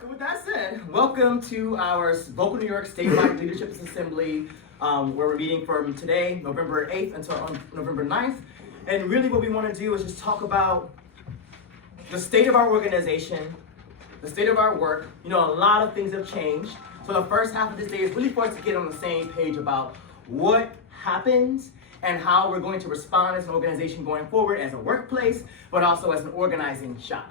So with that said, welcome to our Vocal New York Statewide Leadership Assembly, where we're meeting from today, November 8th, until November 9th. And really what we want to do is just talk about the state of our organization, the state of our work. You know, a lot of things have changed. So the first half of this day is really for us to get on the same page about what happens and how we're going to respond as an organization going forward as a workplace, but also as an organizing shop.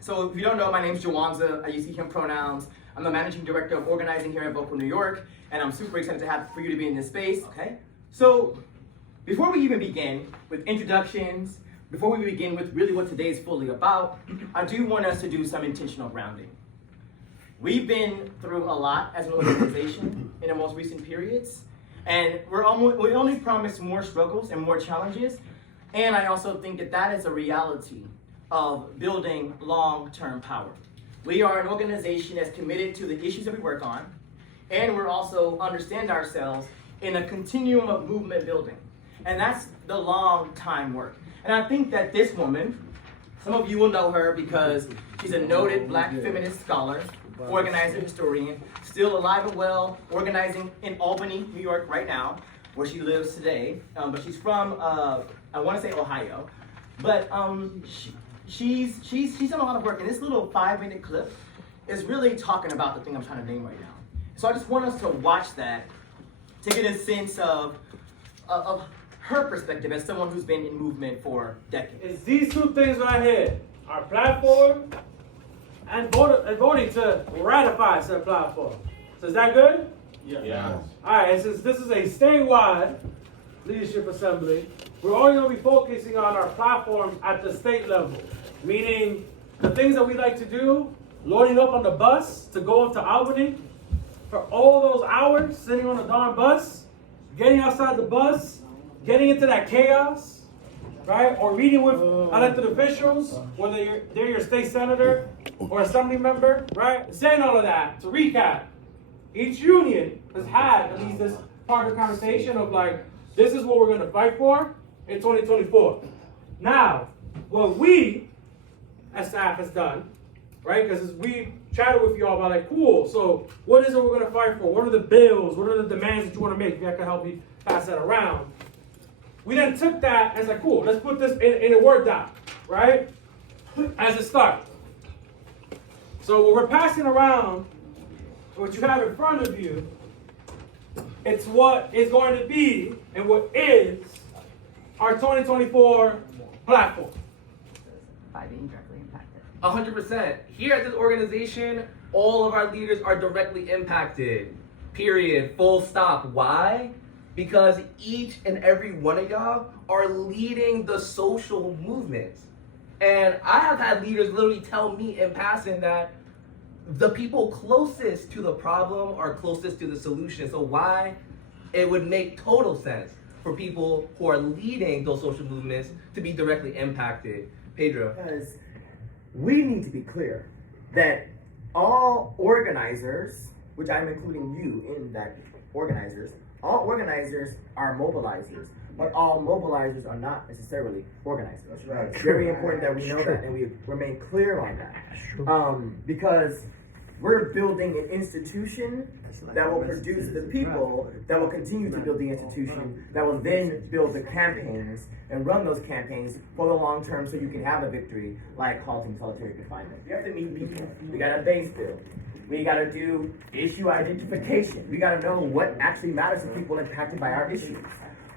So if you don't know, my name's Jawanza. I use he, him pronouns. I'm the managing director of organizing here at Vocal New York, and I'm super excited for you to be in this space, okay? So before we even begin with introductions, before we begin with really what today is fully about, I do want us to do some intentional grounding. We've been through a lot as an organization in the most recent periods, and we only promise more struggles and more challenges, and I also think that that is a reality of building long-term power. We are an organization that's committed to the issues that we work on, and we're also understand ourselves in a continuum of movement building, and that's the long time work. And I think that this woman, some of you will know her because she's a noted Black feminist scholar, organizer, historian, still alive and well, organizing in Albany, New York right now, where she lives today. But she's from, I want to say Ohio. But she's done a lot of work, and this little 5-minute clip is really talking about the thing I'm trying to name right now. So I just want us to watch that to get a sense of her perspective as someone who's been in movement for decades. It's these two things right here: our platform and voting to ratify said platform. So is that good? Yeah. All right, and since this is a statewide leadership assembly, we're only going to be focusing on our platform at the state level, meaning the things that we like to do, loading up on the bus to go up to Albany for all those hours, sitting on the darn bus, getting outside the bus, getting into that chaos, right? Or meeting with elected officials, whether they're your state senator or assembly member, right? Saying all of that, to recap, each union has had at least this part of the conversation of like, this is what we're going to fight for in 2024. Now, what we as staff has done, right? Because we chatted with you all about like, cool, so what is it we're going to fight for? What are the bills? What are the demands that you want to make? Maybe I can help you pass that around. We then took that and like, cool, let's put this in a Word doc, right? As a start. So what we're passing around, what you have in front of you, it's what is going to be and what is our 2024 platform. By being directly impacted. 100%. Here at this organization, all of our leaders are directly impacted. Period. Full stop. Why? Because each and every one of y'all are leading the social movement. And I have had leaders literally tell me in passing that the people closest to the problem are closest to the solution. So why it would make total sense for people who are leading those social movements to be directly impacted. Pedro. Because we need to be clear that all organizers, which I'm including you in that organizers, all organizers are mobilizers, but all mobilizers are not necessarily organizers. That's right. It's very important that we know that and we remain clear on that. Because we're building an institution that will produce the people that will continue to build the institution, that will then build the campaigns and run those campaigns for the long term so you can have a victory like halting solitary confinement. You have to meet people. We got a base build. We got to do issue identification. We got to know what actually matters to people impacted by our issues.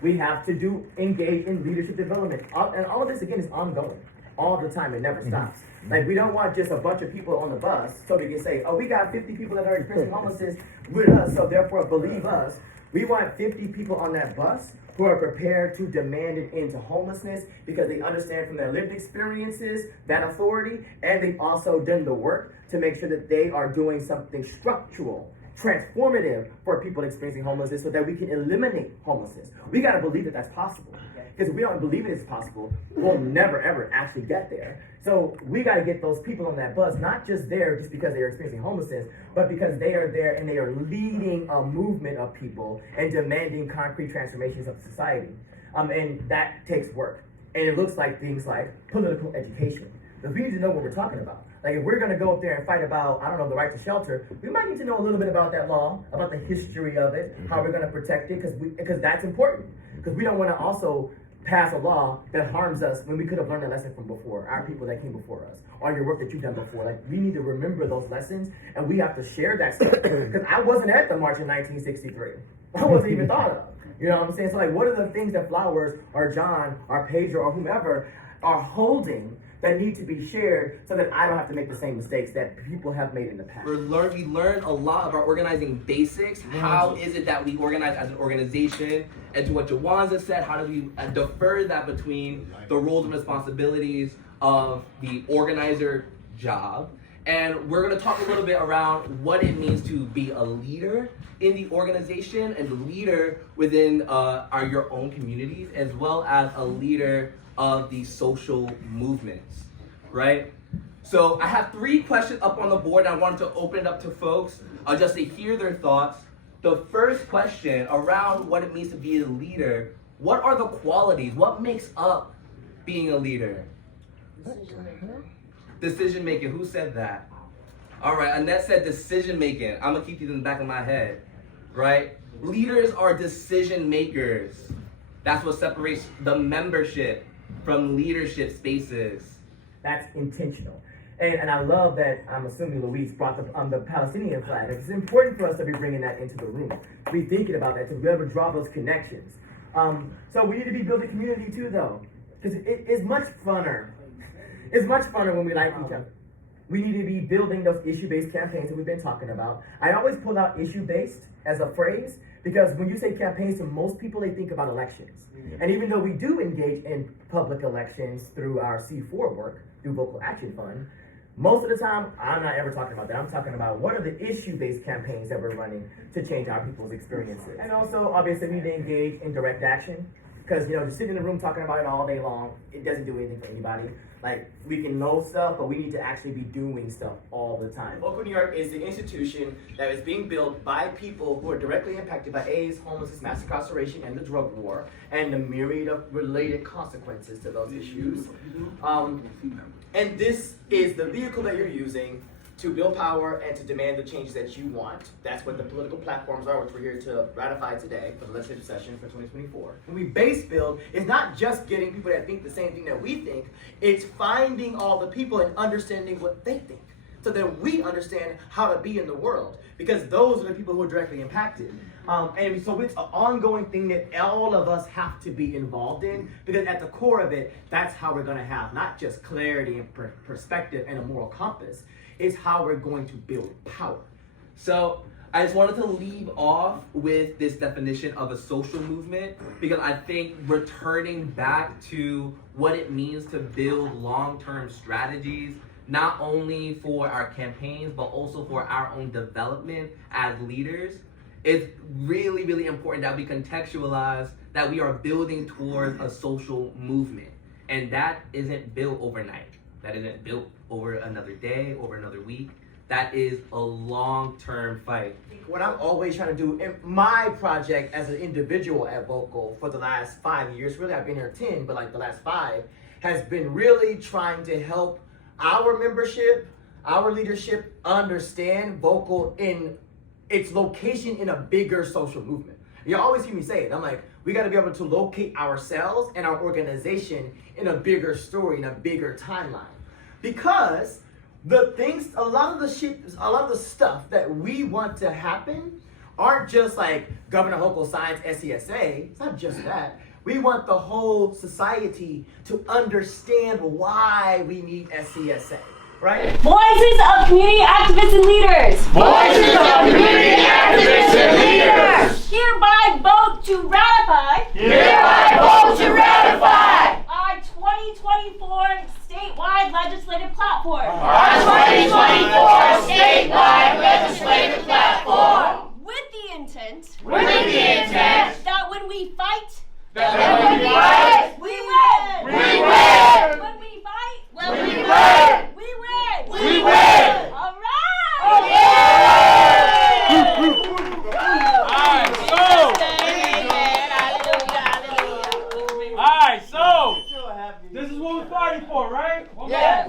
We have to engage in leadership development. And all of this, again, is ongoing. All the time. It never stops. Like, we don't want just a bunch of people on the bus so we can say, oh, we got 50 people that are experiencing homelessness with us, so therefore believe us. We want 50 people on that bus who are prepared to demand an end to homelessness because they understand from their lived experiences that authority, and they've also done the work to make sure that they are doing something structural, transformative for people experiencing homelessness so that we can eliminate homelessness. We got to believe that that's possible. Because if we don't believe it is possible, we'll never, ever actually get there. So we got to get those people on that bus, not just there just because they are experiencing homelessness, but because they are there and they are leading a movement of people and demanding concrete transformations of society. And that takes work. And it looks like things like political education. Because we need to know what we're talking about. Like if we're gonna go up there and fight about, I don't know, the right to shelter, we might need to know a little bit about that law, about the history of it, how we're gonna protect it, because that's important. Because we don't want to also pass a law that harms us when we could have learned a lesson from before, our people that came before us, or your work that you've done before. Like we need to remember those lessons, and we have to share that stuff. Because I wasn't at the march in 1963. I wasn't even thought of. You know what I'm saying? So like, what are the things that Flowers or John or Pedro or whomever are holding that need to be shared so that I don't have to make the same mistakes that people have made in the past? We learn a lot about organizing basics. How is it that we organize as an organization? And to what Jawanza said, how do we defer that between the roles and responsibilities of the organizer job? And we're going to talk a little bit around what it means to be a leader in the organization and a leader within your own communities, as well as a leader of the social movements, right? So I have 3 questions up on the board, and I wanted to open it up to folks just to hear their thoughts. The first question around what it means to be a leader: what are the qualities? What makes up being a leader? Decision making. Who said that? All right, Annette said decision making. I'm gonna keep these in the back of my head, right? Leaders are decision makers. That's what separates the membership from leadership spaces. That's intentional. And I love that, I'm assuming Luis brought the Palestinian flag. It's important for us to be bringing that into the room, to be thinking about that, to be able to draw those connections. So we need to be building community too, though, because it's much funner. It's much funner when we like each other. We need to be building those issue-based campaigns that we've been talking about. I always pull out issue-based as a phrase, because when you say campaigns, to most people, they think about elections. And even though we do engage in public elections through our C4 work, through Vocal Action Fund, most of the time, I'm not ever talking about that. I'm talking about what are the issue-based campaigns that we're running to change our people's experiences. And also, obviously, we need to engage in direct action, because, just sitting in the room talking about it all day long, it doesn't do anything for anybody. Like, we can know stuff, but we need to actually be doing stuff all the time. Vocal New York is the institution that is being built by people who are directly impacted by AIDS, homelessness, mass incarceration, and the drug war, and the myriad of related consequences to those issues. And this is the vehicle that you're using to build power and to demand the changes that you want. That's what the political platforms are, which we're here to ratify today for the legislative session for 2024. When we base build, it's not just getting people that think the same thing that we think, it's finding all the people and understanding what they think, so that we understand how to be in the world, because those are the people who are directly impacted. And so it's an ongoing thing that all of us have to be involved in, because at the core of it, that's how we're gonna have not just clarity and perspective and a moral compass, it's how we're going to build power. So I just wanted to leave off with this definition of a social movement, because I think returning back to what it means to build long-term strategies, not only for our campaigns, but also for our own development as leaders, it's really, really important that we contextualize that we are building towards a social movement. And that isn't built overnight. That isn't built over another day, over another week. That is a long-term fight. What I'm always trying to do in my project as an individual at Vocal for the last 5 years, really I've been here 10, but like the last 5, has been really trying to help our membership, our leadership understand Vocal in its location in a bigger social movement. You always hear me say it. I'm like, we got to be able to locate ourselves and our organization in a bigger story, in a bigger timeline. Because the things, a lot of the stuff that we want to happen aren't just like Governor Hochul signs SCSA. It's not just that. We want the whole society to understand why we need SCSA, right? Voices of community activists and leaders. Voices of community activists and leaders. Hereby vote to ratify. Hereby vote to ratify. Our 2024 statewide legislative platform. Our 2024 statewide legislative platform. With the intent. With the intent. That when we fight. That when we fight. We win. We win. When we fight. When we win. We win. We win. All right. Alright, so this is what we're fighting for, right? Yeah.